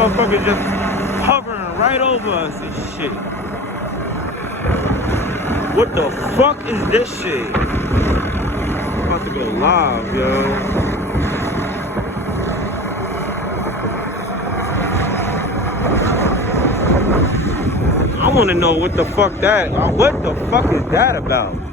motherfucker just hovering right over us and shit. What the fuck is this shit? I'm about to go live, yo. I want to know what the fuck is that about?